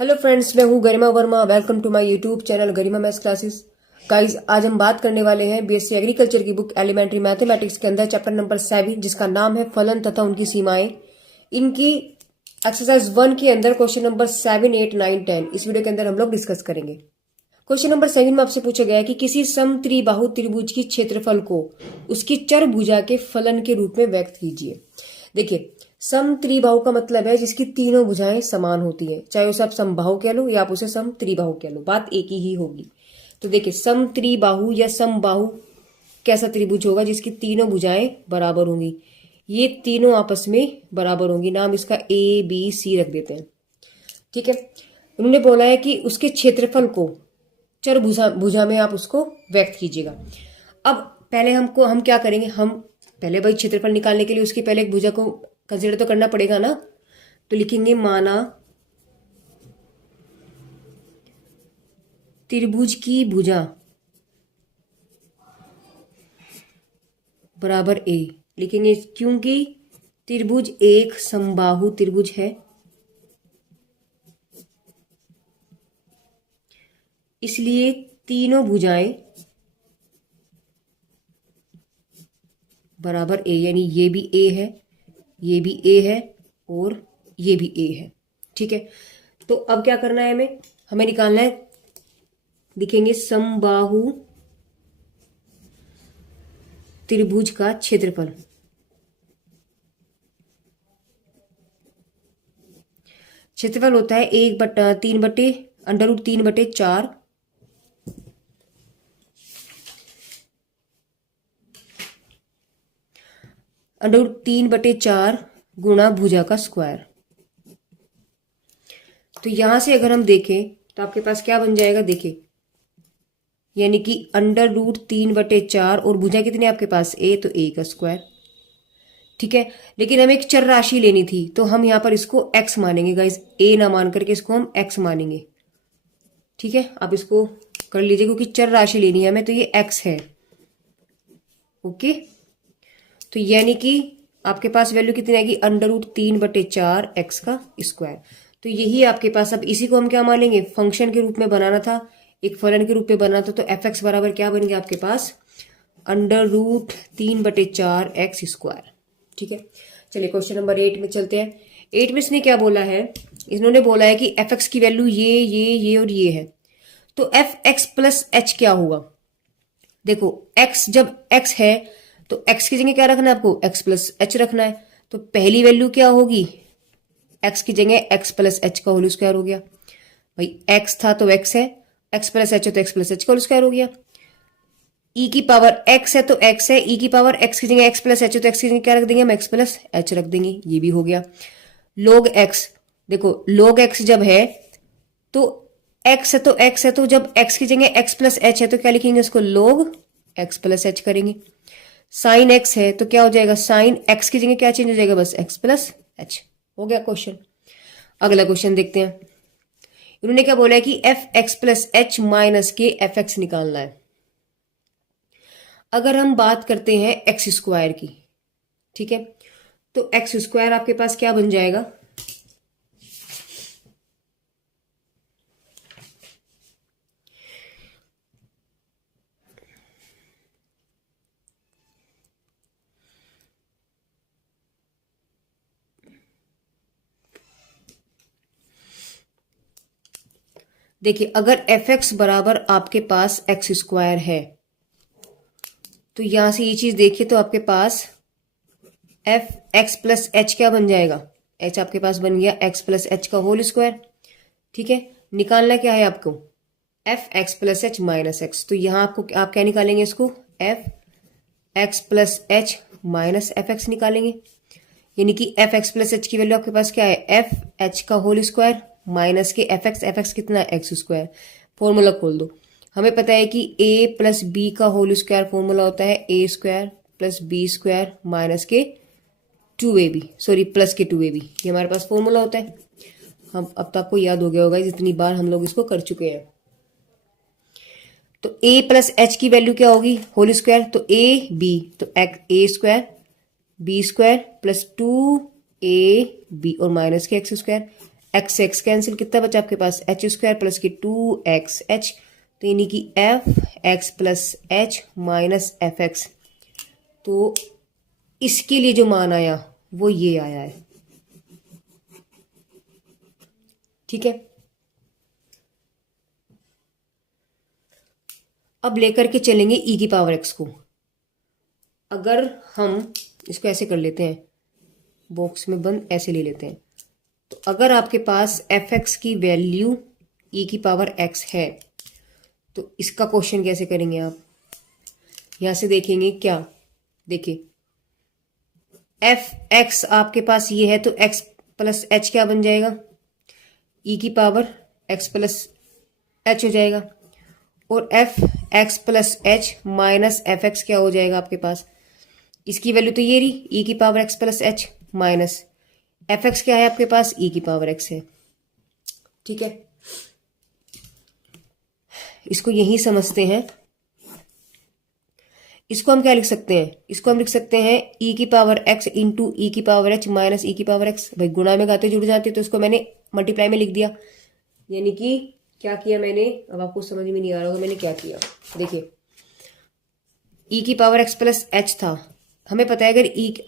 Hello friends, मैं हूँ Garima Verma. Welcome to my YouTube channel Garima maths classes. Guys, आज हम बात करने वाले हैं बीएससी एग्रीकल्चर की बुक एलिमेंट्री मैथमेटिक्स के अंदर चैप्टर नंबर 7, जिसका नाम है फलन तथा उनकी सीमाएं। इनकी एक्सरसाइज 1 के अंदर क्वेश्चन नंबर 7, 8, 9, 10 इस वीडियो के अंदर हम लोग डिस्कस करेंगे। क्वेश्चन नंबर 7 में आपसे पूछा गया है कि किसी समत्रिबाहु त्रिभुज की क्षेत्रफल को उसकी चरभुजा के फलन के रूप में व्यक्त कीजिए। देखिए, समत्रिबाहु का मतलब है जिसकी तीनों भुजाएं समान होती है, चाहे उसे आप समबाहु कह लो या आप उसे समत्रिबाहु कह लो, बात एक ही होगी। तो देखिए, समत्रिबाहु या समबाहु कैसा त्रिभुज होगा जिसकी तीनों भुजाएं बराबर होंगी। ये तीनों आपस में बराबर होंगी। नाम इसका ABC रख देते हैं, ठीक है। उन्होंने बोला है कि उसके क्षेत्रफल को चर भुजा में आप उसको व्यक्त कीजिएगा। अब पहले हम क्या करेंगे, हम पहले भाई क्षेत्रफल निकालने के लिए उसकी पहले एक भुजा को कंसिडर तो करना पड़ेगा ना। तो लिखेंगे माना त्रिभुज की भुजा बराबर A लिखेंगे, क्योंकि त्रिभुज एक समबाहु त्रिभुज है, इसलिए तीनों भुजाएं बराबर A, यानी ये भी A है, ये भी A है और ये भी A है, ठीक है। तो अब क्या करना है, हमें निकालना है, लिखेंगे समबाहु त्रिभुज का क्षेत्रफल। क्षेत्रफल होता है 1/3/√3/4 √3/4 गुणा भुजा का स्क्वायर। तो यहां से अगर हम देखें तो आपके पास क्या बन जाएगा, देखिए, यानी कि √3/4 और भुजा कितनी आपके पास A, तो A का स्क्वायर, ठीक है। लेकिन हमें एक चर राशि लेनी थी, तो हम यहां पर इसको x मानेंगे गाइस। A ना मान करके इसको हम x मानेंगे, ठीक है। आप इसको कर लीजिए, क्योंकि चर राशि लेनी है हमें, तो ये x है, ओके। तो यानी कि आपके पास वैल्यू कितनी आएगी, √3/4 x का स्क्वायर। तो यही आपके पास, अब इसी को हम क्या मानेंगे, फंक्शन के रूप में बनाना था, एक फलन के रूप में बनाना था। तो fx बराबर क्या बन गया आपके पास, √3/4 x स्क्वायर, ठीक है। चलिए क्वेश्चन नंबर 8 में चलते हैं। 8 में इसने क्या बोला है, इन्होंने बोला है कि fx की वैल्यू ये और ये है। तो fx प्लस h क्या होगा, देखो x जब x है तो x की जगह क्या रखना है आपको, x प्लस h रखना है। तो पहली वैल्यू क्या होगी, x की जगह x प्लस h का होल स्क्वायर हो गया। भाई x था तो x है, x प्लस h है तो x प्लस h का होल स्क्वायर हो गया। e की पावर x है तो x है, e की पावर x की जगह x प्लस h है तो x की जगह क्या रख देंगे हम, x प्लस h रख देंगे, ये भी हो गया। log x, देखो log x जब है तो x है तो x है, तो जब x की जगह x प्लस h है तो क्या लिखेंगे उसको, log x प्लस h करेंगे। साइन x है तो क्या हो जाएगा, साइन x की जगह क्या चेंज हो जाएगा, बस x प्लस h। हो गया क्वेश्चन। अगला क्वेश्चन देखते हैं। इन्होंने क्या बोला है कि fx प्लस h माइनस के fx निकालना है। अगर हम बात करते हैं एक्स स्क्वायर की, ठीक है, तो एक्स स्क्वायर आपके पास क्या बन जाएगा, देखिए, अगर fx बराबर आपके पास एक्स स्क्वायर है तो यहां से ये चीज देखिए, तो आपके पास एफ एक्स प्लस एच क्या बन जाएगा, h आपके पास बन गया x प्लस एच का होल स्क्वायर, ठीक है। निकालना क्या है आपको, F x plus h minus x. तो यहां आपको आप क्या निकालेंगे, इसको F x plus h minus f x निकालेंगे, यानी कि एफ एक्स प्लस एच की वैल्यू आपके पास क्या है, एफ एच का होल स्क्वायर माइनस के एफ एक्स कितना है, एक्स स्क्वायर। फॉर्मूला खोल दो, हमें पता है कि a प्लस बी का होल स्क्वायर फॉर्मूला होता है a square plus B square minus के 2ab, सॉरी प्लस के 2ab, ये हमारे पास फॉर्मूला होता है। हम अब तक आपको याद हो गया होगा जितनी बार हम लोग इसको कर चुके हैं। तो a प्लस एच की वैल्यू क्या होगी, होल स्क्वायर, तो a b, तो a square b square plus 2ab और माइनस के x square. X x cancel, कितना बचा आपके पास, एच स्क्वायर प्लस की 2xh, तो यानी कि F x plus h minus f x. तो इसके लिए जो मान आया वो ये आया है। ठीक है, अब लेकर के चलेंगे ई की पावर एक्स को। अगर हम इसको ऐसे कर लेते हैं, बॉक्स में बंद ऐसे ले लेते हैं, तो अगर आपके पास एफ एक्स की वैल्यू ई की पावर एक्स है तो इसका क्वेश्चन कैसे करेंगे आप, यहां से देखेंगे क्या, देखिए एफ एक्स आपके पास ये है तो एक्स प्लस एच क्या बन जाएगा, ई की पावर एक्स प्लस एच हो जाएगा, और F x plus h minus f x क्या हो जाएगा आपके पास, इसकी वैल्यू तो ये रही ई की power x plus h minus f x क्या है आपके पास, ई की पावर एक्स है। ठीक है, इसको यही समझते हैं। इसको हम क्या लिख सकते हैं, इसको हम लिख सकते हैं ई की पावर एक्स इंटू ई की पावर एच माइनस ई की पावर एक्स। भाई गुणा में गाते जुड़ जाते तो इसको मैंने मल्टीप्लाई में लिख दिया, यानी कि क्या किया मैंने, अब आपको समझ में नहीं आ रहा होगा मैंने क्या किया। देखिए ई की पावर एक्स प्लस एच था, हमें पता है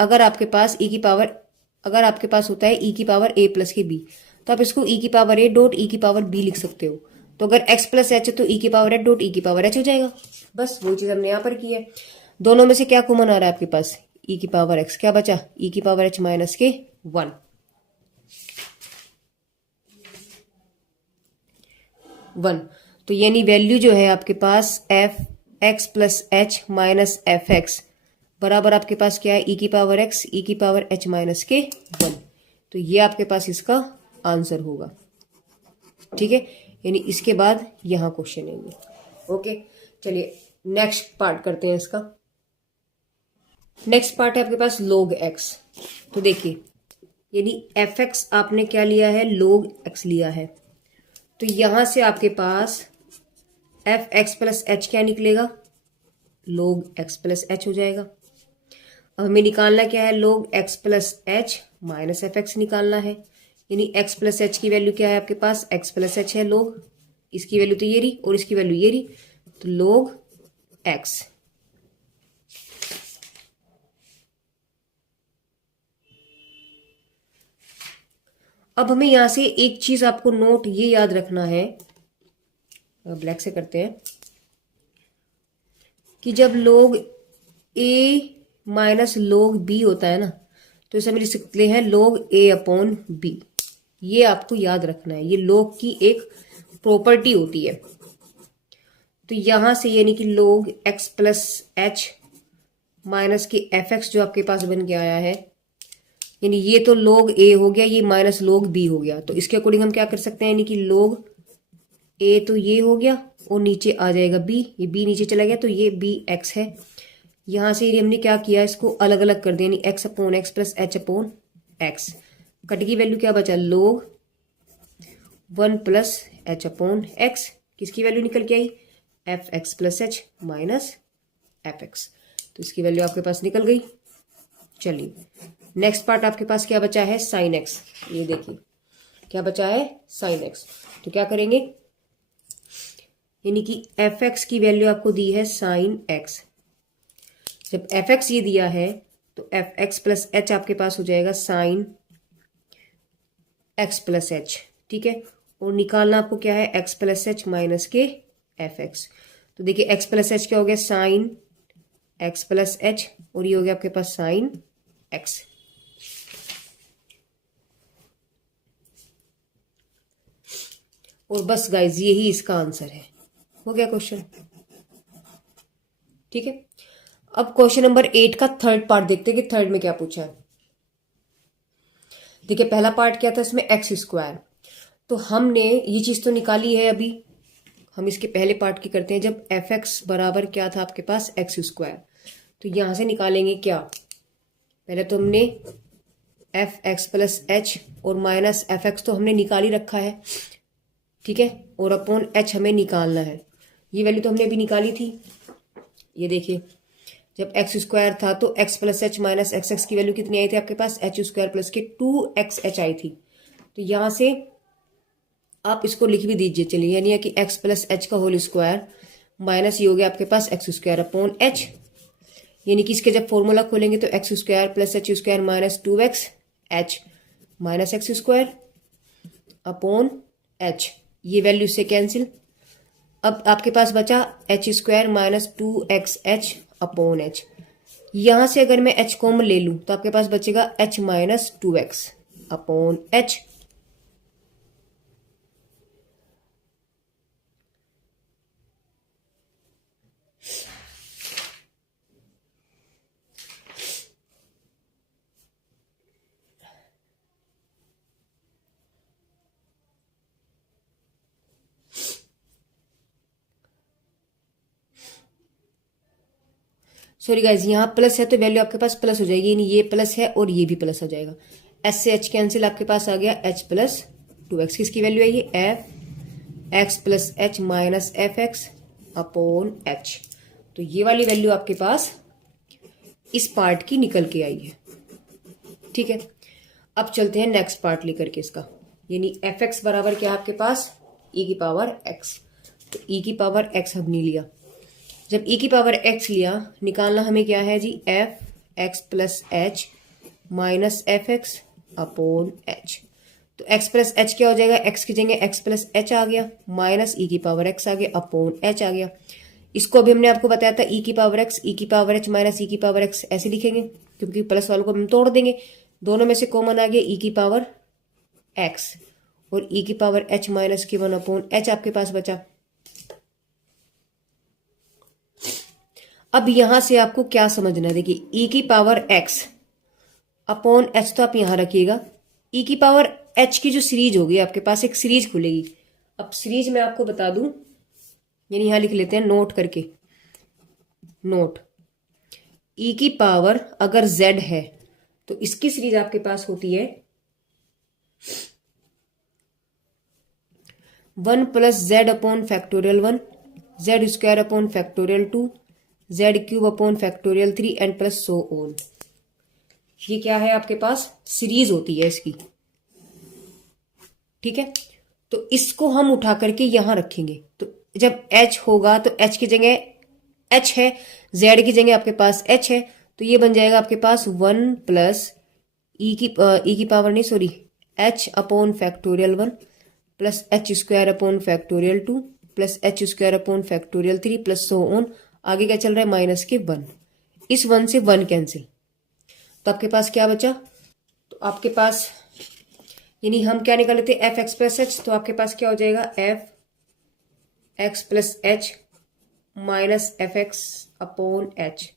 अगर आपके पास ई की पावर, अगर आपके पास होता है ई की पावर ए प्लस के बी, तो आप इसको ई की पावर ए डॉट ई की पावर बी लिख सकते हो। तो अगर एक्स प्लस एच है तो ई की पावर एच डॉट ई की पावर एच हो जाएगा। बस वो चीज हमने यहाँ पर की है। दोनों में से क्या कॉमन आ रहा है आपके पास, ई की पावर एक्स, क्या बचा ई की पावर एच माइनस के 1। तो यानी वैल्यू जो है आपके पास f x plus h minus f x बराबर आपके पास क्या है, ई की पावर एक्स ई की पावर एच माइनस के 1। तो ये आपके पास इसका आंसर होगा। ठीक है, यानी इसके बाद यहां क्वेश्चन आएंगे। ओके, चलिए नेक्स्ट पार्ट करते हैं इसका। नेक्स्ट पार्ट है आपके पास log x। तो देखिए यानी एफ एक्स आपने क्या लिया है, log x लिया है, तो यहां से आपके पास एफ एक्स प्लस एच क्या निकलेगा, log x प्लस एच हो जाएगा। अब हमें निकालना क्या है, log x plus h minus f x निकालना है, यानी x प्लस एच की वैल्यू क्या है आपके पास, x प्लस एच है log, इसकी वैल्यू तो ये रही और इसकी वैल्यू ये रही, तो log x। अब हमें यहां से एक चीज आपको नोट ये याद रखना है, ब्लैक से करते हैं, कि जब log a minus log b होता है ना, तो इसे हम लिख सकते हैं log a अपॉन b। ये आपको याद रखना है, ये log की एक प्रॉपर्टी होती है। तो यहां से यानी कि log x plus h minus के एफ एक्स जो आपके पास बन के आया है, यानी ये तो log a हो गया, ये माइनस log b हो गया, तो इसके अकॉर्डिंग हम क्या कर सकते हैं, यानी कि log a तो ये हो गया और नीचे आ जाएगा b, ये b नीचे चला गया तो ये b x है। यहां से हमने क्या किया, इसको अलग अलग कर दिया, यानी x upon x plus H upon x. Cut की वैल्यू क्या बचा, log 1 plus H upon x, किसकी वैल्यू निकल के आई, f x plus h minus f x. तो इसकी वैल्यू आपके पास निकल गई। चलिए नेक्स्ट पार्ट आपके पास क्या बचा है, साइन एक्स। ये देखिए क्या बचा है, साइन एक्स। तो क्या करेंगे, यानी कि एफ एक्स की वैल्यू आपको दी है साइन एक्स। जब एफ एक्स ये दिया है तो एफ एक्स प्लस एच आपके पास हो जाएगा साइन एक्स प्लस एच। ठीक है, और निकालना आपको क्या है, एक्स प्लस एच माइनस के एफ एक्स। तो देखिए एक्स प्लस एच क्या हो गया, साइन एक्स प्लस एच, और ये हो गया आपके पास साइन एक्स। और बस गाइज यही इसका आंसर है, हो गया क्वेश्चन। ठीक है, अब क्वेश्चन नंबर 8 का थर्ड पार्ट देखते हैं कि थर्ड में क्या पूछा है। देखिए पहला पार्ट क्या था, इसमें एक्स स्क्वायर, तो हमने ये चीज तो निकाली है। अभी हम इसके पहले पार्ट की करते हैं, जब एफ एक्स बराबर क्या था आपके पास, एक्स स्क्वायर। तो यहां से निकालेंगे क्या, पहले तो हमने एफ एक्स प्लस एच और माइनस एफ एक्स तो हमने निकाल ही रखा है। ठीक है, और अपॉन एच हमें निकालना है, ये वैल्यू तो हमने अभी निकाली थी। ये देखिए जब एक्स स्क्वायर था तो x plus h minus x x की वैल्यू कितनी आई थी आपके पास, एच स्क्वायर प्लस के 2xh आई थी। तो यहां से आप इसको लिख भी दीजिए, चलिए, यानी कि एक्स प्लस एच का होल स्क्वायर माइनस ये हो गया आपके पास एक्स स्क्वायर अपॉन एच, यानी कि इसके जब फॉर्मूला खोलेंगे तो x square plus H square minus 2x H minus x square upon H, ये वैल्यू से कैंसिल। अब आपके पास बचा H square minus 2x H upon H. यहां से अगर मैं एच कॉमन ले लूं तो आपके पास बचेगा H minus 2x upon H. Sorry guys, यहाँ प्लस है तो वैल्यू आपके पास प्लस हो जाएगी, यानी ये प्लस है और ये भी प्लस हो जाएगा। एच से एच कैंसिल, आपके पास आ गया एच प्लस 2x। किसकी वैल्यू है ये? F x plus h minus f x upon h. तो ये वाली वैल्यू आपके पास इस पार्ट की निकल के आई है। ठीक है, अब चलते हैं नेक्स्ट पार्ट लेकर के इसका, यानी एफ एक्स बराबर क्या है आपके पास? ई की पावर एक्स। तो ई की पावर एक्स हमने लिया। जब ई की पावर एक्स लिया, निकालना हमें क्या है जी? F x plus h minus f x upon h. तो एक्स प्लस एच क्या हो जाएगा? एक्स की जगह एक्स प्लस एच आ गया, माइनस ई की पावर एक्स आ गया अपॉन एच आ गया। इसको अभी हमने आपको बताया था ई की पावर एक्स, ई की पावर एच माइनस ई की पावर एक्स ऐसे लिखेंगे, क्योंकि प्लस वालों को हम तोड़ देंगे। दोनों में से कॉमन आ गया ई की पावर एक्स और ई की पावर एच माइनस की 1 अपॉन एच आपके पास बचा। अब यहां से आपको क्या समझना है? देखिए, ई की पावर एक्स अपॉन एच तो आप यहां रखिएगा। ई की पावर एच की जो सीरीज होगी आपके पास, एक सीरीज खुलेगी। अब सीरीज मैं आपको बता दूं, यानी यहां लिख लेते हैं नोट करके, नोट। ई की पावर अगर जेड है तो इसकी सीरीज आपके पास होती है 1 plus Z upon factorial 1, Z square upon factorial 2, Z cube upon factorial 3 and plus so on. ये क्या है आपके पास? सीरीज होती है इसकी। ठीक है, तो इसको हम उठा करके यहां रखेंगे। तो जब एच होगा तो एच की जगह एच है, जेड की जगह आपके पास एच है, तो ये बन जाएगा आपके पास 1 प्लस ई की पावर नहीं, sorry, H upon factorial 1 plus H square upon factorial 2 plus H square upon factorial 3 plus so on. आगे क्या चल रहा है? माइनस के 1। इस 1 से 1 कैंसिल, तो आपके पास क्या बचा? तो आपके पास, यानी हम क्या निकाल लेते हैं? F x plus H. तो आपके पास क्या हो जाएगा? F x plus h minus f x upon h.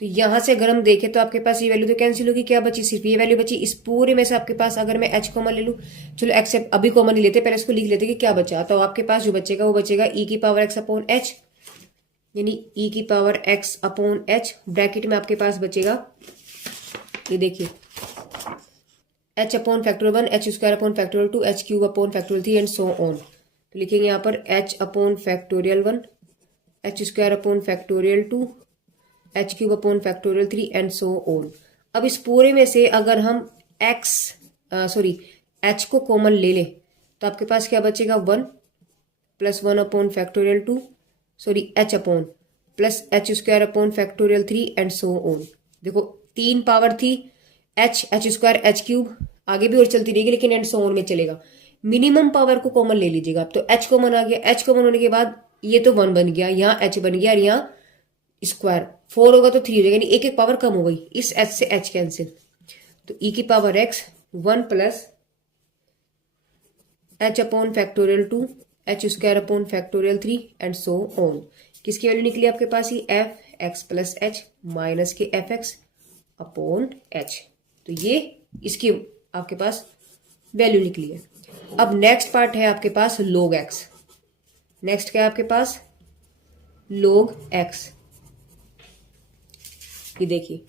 तो यहां से अगर हम देखें तो आपके पास ये वैल्यू तो कैंसिल होगी, क्या बची? सिर्फ ये वैल्यू बची। इस पूरे में से आपके पास अगर मैं एच कॉमन ले लूं, चलो एक्स अभी कॉमन नहीं लेते, पहले इसको लिख लेते कि क्या बचा। तो आपके पास जो बचेगा वो बचेगा ई की पावर एक्स अपॉन एच, यानी ई की power x upon H. Bracket में आपके पास बचेगा, ये देखिए, H upon factorial 1, H square upon factorial 2, H cube upon factorial 3 and so on. तो लिखेंगे यहाँ पर H upon factorial 1, H square upon factorial 2, H cube upon factorial 3 and so on. अब इस पूरे में से अगर हम एच को कॉमन ले लें तो आपके पास क्या बचेगा? 1 plus 1 upon factorial 2, sorry, H upon plus H square upon factorial 3 and so on. देखो, 3 पावर थी, एच स्क्वायर एच क्यूब, आगे भी और चलती रहेगी लेकिन एंड सो ऑन में चलेगा। मिनिमम पावर को कॉमन ले लीजिएगा आप। तो एच कॉमन आ गया, एच कॉमन होने के बाद ये तो 1 बन गया, यहाँ एच बन गया और यहाँ स्क्वायर 4 होगा तो 3 हो जाएगा, यानी एक एक पावर कम हो गई। इस एच से एच कैंसिल, तो ई की power x 1 plus H upon factorial 2, h square upon factorial 3 and so on. किसकी वैल्यू निकली आपके पास? ही f x plus h minus के एफ एक्स अपॉन एच। तो ये इसकी आपके पास वैल्यू निकली है। अब नेक्स्ट पार्ट है आपके पास log x। नेक्स्ट क्या है आपके पास? log x। ये देखिए,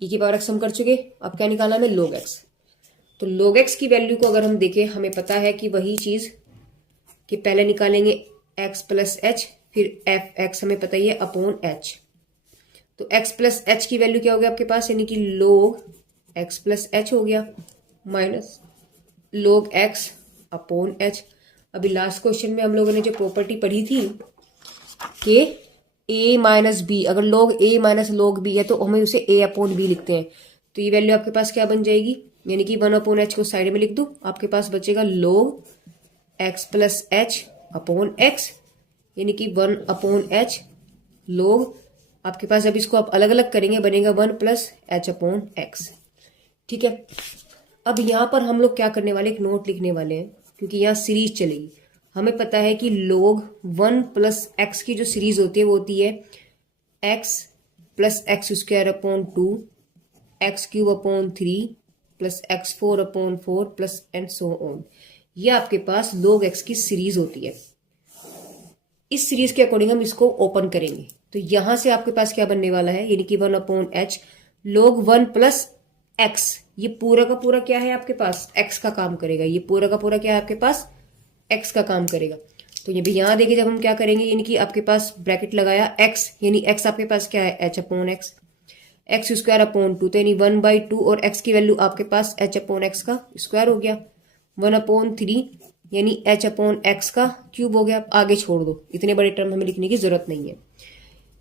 e की पावर x हम कर चुके, अब क्या निकालना है? log x। तो log x की वैल्यू को अगर हम देखें, हमें पता है कि वही चीज कि पहले निकालेंगे x प्लस एच, फिर एफ एक्स हमें पता ही है अपॉन एच। तो x प्लस एच की वैल्यू क्या हो गया आपके पास? यानी कि log x प्लस एच हो गया minus log x upon H. अभी लास्ट क्वेश्चन में हम लोगों ने जो प्रॉपर्टी पढ़ी थी कि a माइनस बी, अगर log a minus log b है तो हमें उसे a अपॉन b लिखते हैं। तो ये वैल्यू आपके पास क्या बन जाएगी, यानी कि 1 अपॉन एच को साइड में लिख दो, आपके पास बचेगा log x plus H upon x, यानी कि 1 अपॉन एच log, आपके पास जब इसको आप अलग अलग करेंगे बनेगा 1 प्लस एच अपॉन एक्स। ठीक है, अब यहाँ पर हम लोग क्या करने वाले, एक नोट लिखने वाले हैं, क्योंकि यहाँ सीरीज चलेगी। हमें पता है कि log 1 प्लस एक्स की जो सीरीज होती है वो होती है x plus x square upon 2, x cube upon 3 plus x 4 upon 4 plus and so on. ये आपके पास log x की सीरीज होती है। इस सीरीज के अकॉर्डिंग हम इसको ओपन करेंगे, तो यहां से आपके पास क्या बनने वाला है, यानी कि 1 upon H log 1 plus x, ये पूरा का पूरा क्या है आपके पास, एक्स का काम करेगा। ये पूरा का पूरा क्या है आपके पास, एक्स का काम करेगा। तो ये भी यहां देखिए, जब हम क्या करेंगे, यानी कि आपके पास ब्रैकेट लगाया एक्स, यानी एक्स आपके पास क्या है H upon x, x square upon 2, तो यानी 1/2, और एक्स की वैल्यू आपके पास एच अपॉन एक्स का स्क्वायर हो गया, 1 अपॉन 3 यानी एच अपॉन एक्स का क्यूब हो गया। आगे छोड़ दो, इतने बड़े टर्म हमें लिखने की जरूरत नहीं है।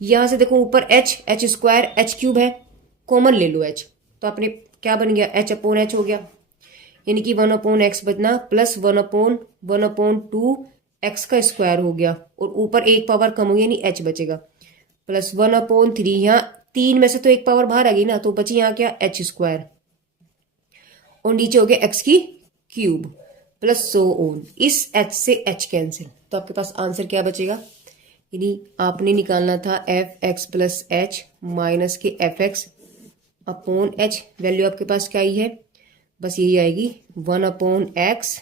यहां से देखो ऊपर एच स्क्वायर एच क्यूब है, कॉमन ले लो एच, तो आपने क्या बन गया एच अपॉन एच हो गया, यानी कि 1 अपॉन एक्स बचना प्लस 1 अपॉन 2 एक्स का स्क्वायर हो गया, और ऊपर एक पावर कम हो गई यानी एच बचेगा, प्लस 1 अपॉन 3, यहाँ 3 में से तो एक पावर बाहर आ गई ना, तो बची यहाँ क्या एच स्क्वायर, और नीचे हो गया एक्स की क्यूब प्लस सो ऑन। इस एच से एच कैंसिल, तो आपके पास आंसर क्या बचेगा, यानी आपने निकालना था f x plus h minus के f x upon h. Value आपके पास क्या आई है, बस यही आएगी 1 upon x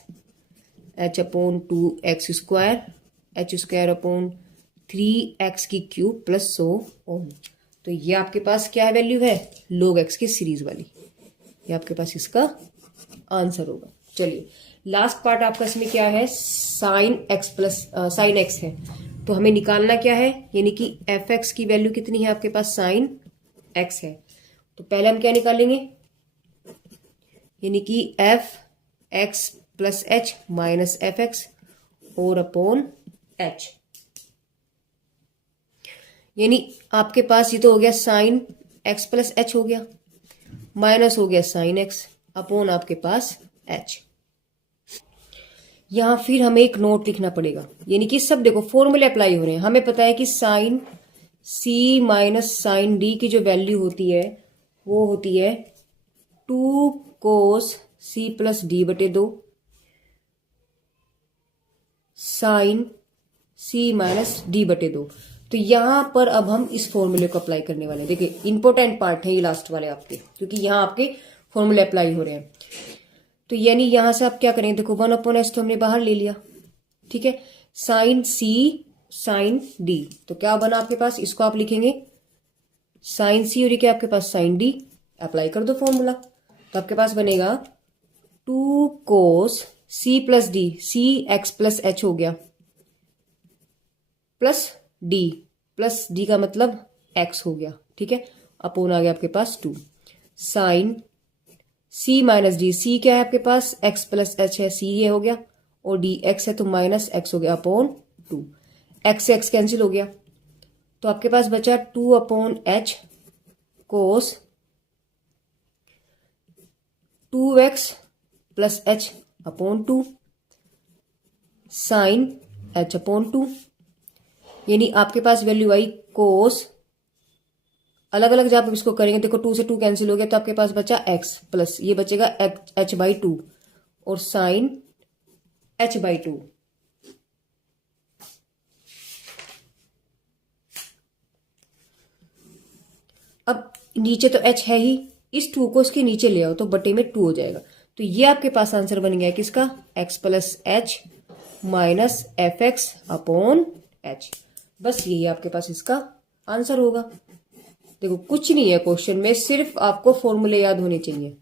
h upon 2 x square, h square upon 3 x की क्यूब प्लस सो ऑन। तो ये आपके पास क्या वैल्यू है, log x की सीरीज वाली, ये आपके पास इसका आंसर होगा। चलिए लास्ट पार्ट आपका इसमें क्या है, sine x plus sine x है, तो हमें निकालना क्या है, यानी कि एफ एक्स की वैल्यू कितनी है आपके पास, साइन एक्स है। तो पहले हम क्या निकालेंगे, यानी कि F x plus h minus f x और अपॉन एच, यानी आपके पास ये तो हो गया साइन एक्स प्लस एच हो गया, माइनस हो गया साइन एक्स अपॉन आपके पास एच। यहां फिर हमें एक नोट लिखना पड़ेगा, यानी कि सब देखो फॉर्मूले अप्लाई हो रहे हैं। हमें पता है कि sign C minus sign D की जो वैल्यू होती है वो होती है 2 कोस सी प्लस डी बटे 2 साइन सी माइनस डी बटे 2। तो यहां पर अब हम इस फॉर्मूले को अप्लाई करने वाले हैं। देखिए इंपॉर्टेंट पार्ट है ये लास्ट वाले आपके, क्योंकि यहां आपके फॉर्मूले अप्लाई हो रहे हैं। तो यानी यहां से आप क्या करेंगे, देखो 1 अपॉन एच तो हमने बाहर ले लिया, ठीक है, साइन सी साइन डी, तो क्या बना आपके पास, इसको आप लिखेंगे साइन सी और ये क्या आपके पास साइन डी, अप्लाई कर दो फॉर्मूला, तो आपके पास बनेगा 2 कोस सी प्लस डी, सी एक्स प्लस एच हो गया, प्लस डी का मतलब एक्स हो गया, ठीक है, अपोन आ गया आपके पास 2 साइन सी माइनस डी, सी क्या है आपके पास एक्स प्लस एच है, सी ये हो गया, और डी एक्स है तो माइनस एक्स हो गया अपॉन 2, एक्स से एक्स कैंसिल हो गया, तो आपके पास बचा 2 upon H cos 2x plus H upon 2 sine H upon 2, यानी आपके पास वैल्यू आई कोस, अलग अलग जब आप इसको करेंगे देखो 2 से 2 कैंसिल हो गया, तो आपके पास बचा x प्लस ये बचेगा h/2 और साइन h/2। अब नीचे तो h है ही, इस 2 को इसके नीचे ले आओ तो बटे में 2 हो जाएगा, तो ये आपके पास आंसर बन गया किसका, x plus h minus f x upon H. बस यही आपके पास इसका आंसर होगा। देखो कुछ नहीं है क्वेश्चन में, सिर्फ आपको फॉर्मूले याद होने चाहिए।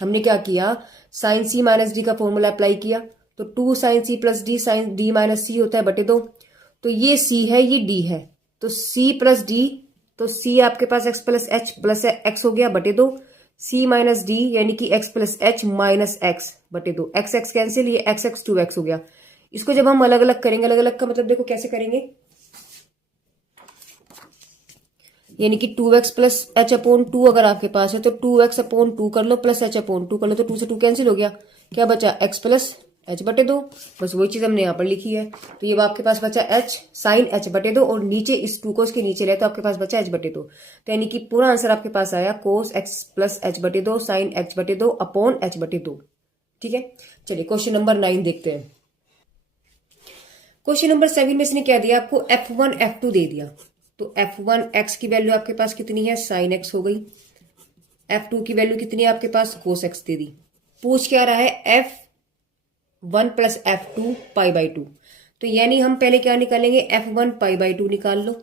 हमने क्या किया, साइन सी माइनस डी का फॉर्मूला अप्लाई किया, तो 2 sine C plus D sine D minus C होता है बटे 2, तो ये सी है ये डी है, तो सी प्लस डी, तो सी आपके पास x plus h plus x हो गया बटे 2, सी माइनस डी यानी कि x plus h minus x बटे 2। एक्स एक्स कैंसिल, ये एक्स एक्स 2x हो गया। इसको जब हम अलग अलग करेंगे, अलग अलग का मतलब देखो कैसे करेंगे, यानी कि 2x प्लस एच अपॉन 2 अगर आपके पास है तो 2x अपॉन 2 कर लो प्लस एच अपॉन 2 कर लो, तो 2 से 2 कैंसिल हो गया, क्या बचा x प्लस एच बटे 2। बस वही चीज हमने यहाँ पर लिखी है। तो ये आपके पास बचा h साइन h बटे 2 और नीचे इस 2 को इसके नीचे ले तो आपके पास बचा h बटे 2। तो यानी कि पूरा आंसर आपके पास आया कोस x प्लस एच बटे 2 साइन h बटे 2 अपॉन h बटे 2। ठीक है, चलिए क्वेश्चन नंबर 9 देखते हैं। क्वेश्चन नंबर 7 में इसने क्या दिया आपको, f1 f2 दे दिया। तो f1 x की वैल्यू आपके पास कितनी है, साइन x हो गई। f2 की वैल्यू कितनी है आपके पास, कोस x दे दी। पूछ क्या रहा है, f1 plus f2 pi by 2। तो यानी हम पहले क्या निकालेंगे, f1 पाई बाई 2 निकाल लो।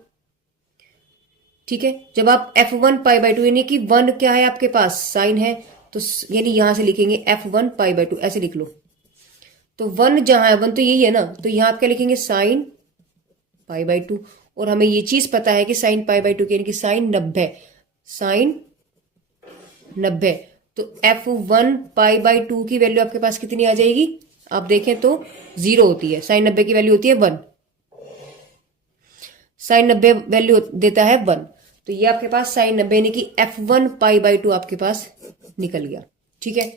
ठीक है, जब आप f1 पाई बाई 2 यानी कि 1 क्या है आपके पास, साइन है, तो यानी यहां से लिखेंगे f1 पाई बाई 2, ऐसे लिख लो। तो 1 जहां है, 1 तो यही है ना, तो यहां आप क्या लिखेंगे, साइन पाई बाई 2। और हमें ये चीज पता है कि साइन पाई बाई 2 यानी कि साइन 90, साइन 90। तो f1 पाई बाई 2 की वैल्यू आपके पास कितनी आ जाएगी, आप देखें तो 0 होती है, साइन 90 की वैल्यू होती है 1, साइन 90 वैल्यू देता है 1। तो ये आपके पास साइन 90 यानी कि f1 पाई बाई 2 आपके पास निकल गया। ठीक है,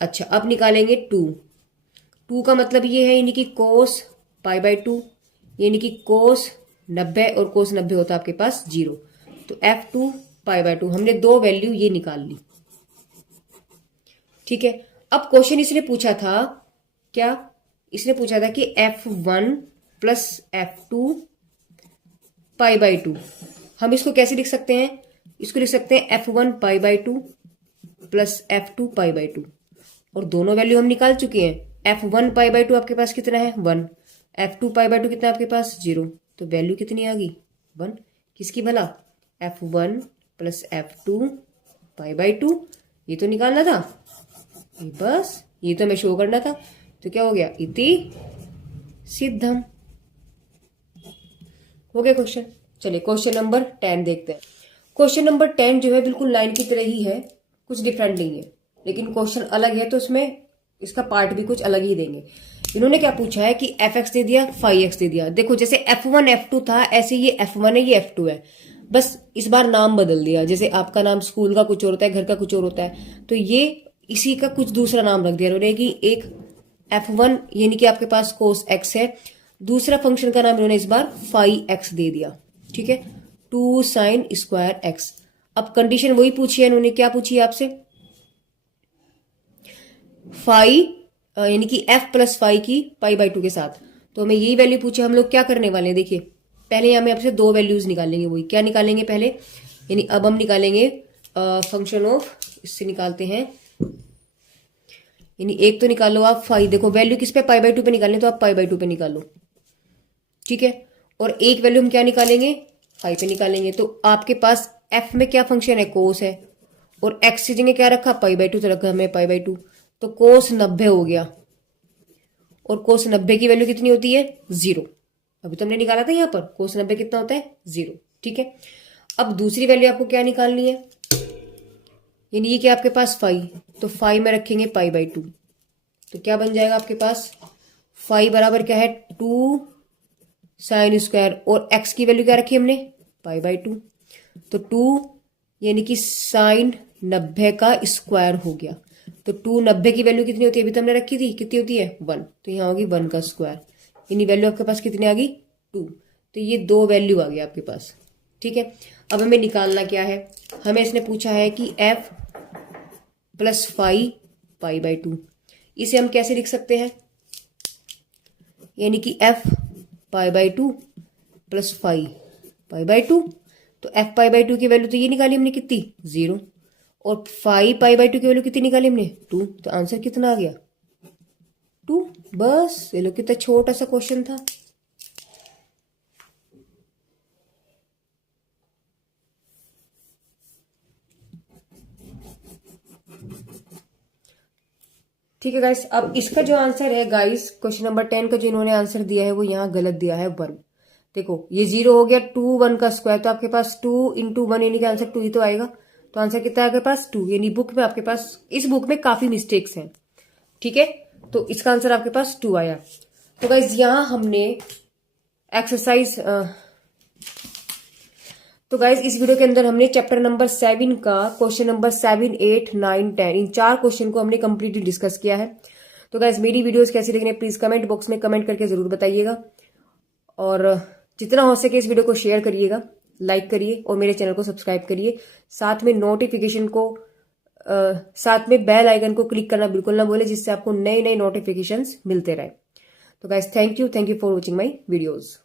अच्छा अब निकालेंगे 2 का मतलब ये है यानी कि कोस पाई बाई 2 यानी कि कोस 90 और कोस 90 होता है आपके पास 0। तो f2 पाई बाई 2 हमने दो वैल्यू ये निकाल ली। ठीक है, अब क्वेश्चन इसने पूछा था क्या, इसने पूछा था कि f1 plus f2 pi by 2, हम इसको कैसे लिख सकते हैं, इसको लिख सकते हैं f1 pi by 2 plus f2 pi by 2। और दोनों वैल्यू हम निकाल चुके हैं। f1 पाई बाई 2 आपके पास कितना है 1, f2 पाई बाई 2 कितना आपके पास 0। तो वैल्यू कितनी आ गई 1, किसकी भला, f1 plus f2 pi by 2, ये तो निकालना था, ये बस ये तो हमें शो करना था। तो क्या हो गया, इति सिद्धम, हो गया क्वेश्चन। चलिए क्वेश्चन नंबर 10 देखते हैं। क्वेश्चन नंबर 10 जो है बिल्कुल 9 की तरह ही है, कुछ डिफरेंट नहीं है, लेकिन क्वेश्चन अलग है तो उसमें इसका पार्ट भी कुछ अलग ही देंगे। इन्होंने क्या पूछा है कि f(x) दे दिया, phi(x) दे दिया। देखो जैसे f1 f2 था, ऐसे ये f1 है, ये f2 है, बस इस बार नाम बदल दिया। जैसे आपका नाम स्कूल का कुछ और होता है, घर का कुछ और होता है, तो ये इसी का कुछ दूसरा नाम रख दिया उन्होंने कि एक f1 यानी कि आपके पास कोस x है, दूसरा फंक्शन का नाम इन्होंने इस बार phi(x) दे दिया। ठीक है, 2 साइन स्क्वायर x। अब कंडीशन वही पूछी है इन्होंने, क्या पूछी है आपसे, फाई यानी कि f प्लस फाई की पाई बाई 2 के साथ। तो हमें यही वैल्यू पूछे, हम लोग क्या करने वाले हैं, देखिए पहले हमें आपसे दो वैल्यूज निकालेंगे। वही क्या निकालेंगे पहले, यानी अब हम निकालेंगे फंक्शन ऑफ, इससे निकालते हैं, यानी एक तो निकालो आप फाई, देखो वैल्यू किस पे, पाई बाई 2 पे निकालनी, तो आप पाई बाई 2 पे निकालो। ठीक है, और एक वैल्यू हम क्या निकालेंगे, फाई पे निकालेंगे। तो आपके पास f में क्या फंक्शन है, कोस है, और x की जगह क्या रखा, पाई बाई 2 तो रखा हमें पाई बाई 2, तो कोस 90 हो गया। और कोस 90 की वैल्यू कितनी होती है 0, अभी तो हमने निकाला था यहाँ पर, कोस 90 कितना होता है 0। ठीक है, अब दूसरी वैल्यू आपको क्या निकालनी है, यानी ये क्या आपके पास फाई, तो फाई में रखेंगे पाई बाई 2। तो क्या बन जाएगा आपके पास, फाई बराबर क्या है 2 साइन स्क्वायर, और x की वैल्यू क्या रखी हमने पाई बाई 2, तो 2 यानी कि साइन 90 का स्क्वायर हो गया। तो 2 90 की वैल्यू कितनी होती है, अभी तो हमने रखी थी, कितनी होती है 1, तो यहाँ होगी 1 का स्क्वायर, यानी वैल्यू आपके पास कितनी आ गई 2। तो ये दो वैल्यू आ गई आपके पास। ठीक है, अब हमें निकालना क्या है, हमें इसने पूछा है कि f plus phi pi by 2, इसे हम कैसे लिख सकते हैं, यानी कि f pi by 2 plus phi pi by 2। तो f पाई बाई 2 की वैल्यू तो ये निकाली हमने कितनी 0, और फाई पाई बाई 2 की वैल्यू कितनी निकाली हमने 2। तो आंसर कितना आ गया 2। बस ये लो, कितना छोटा सा क्वेश्चन था। ठीक है गाइस, अब इसका जो आंसर है गाइस, क्वेश्चन नंबर 10 का जो इन्होंने आंसर दिया है वो यहाँ गलत दिया है 1। देखो ये 0 हो गया, 2 1 का स्क्वायर, तो आपके पास 2 इंटू 1 यानी कि आंसर 2 ही तो आएगा। तो आंसर कितना है आपके पास 2, यानी बुक में आपके पास, इस बुक में काफी मिस्टेक्स हैं, ठीक है। तो इसका आंसर आपके पास 2 आया। तो गाइज यहां हमने एक्सरसाइज तो गाइज इस वीडियो के अंदर हमने चैप्टर नंबर 7 का क्वेश्चन नंबर 7, 8, 9, 10 इन 4 क्वेश्चन को हमने कंप्लीटली डिस्कस किया है। तो गाइज मेरी वीडियोस कैसी लगी प्लीज कमेंट बॉक्स में कमेंट करके जरूर बताइएगा, और जितना हो सके इस वीडियो को शेयर करिएगा, लाइक करिए और मेरे चैनल को सब्सक्राइब करिए। साथ में नोटिफिकेशन को साथ में बेल आइकन को क्लिक करना बिल्कुल ना भूले, जिससे आपको नए नए नोटिफिकेशंस मिलते रहे। तो guys thank you for watching my videos.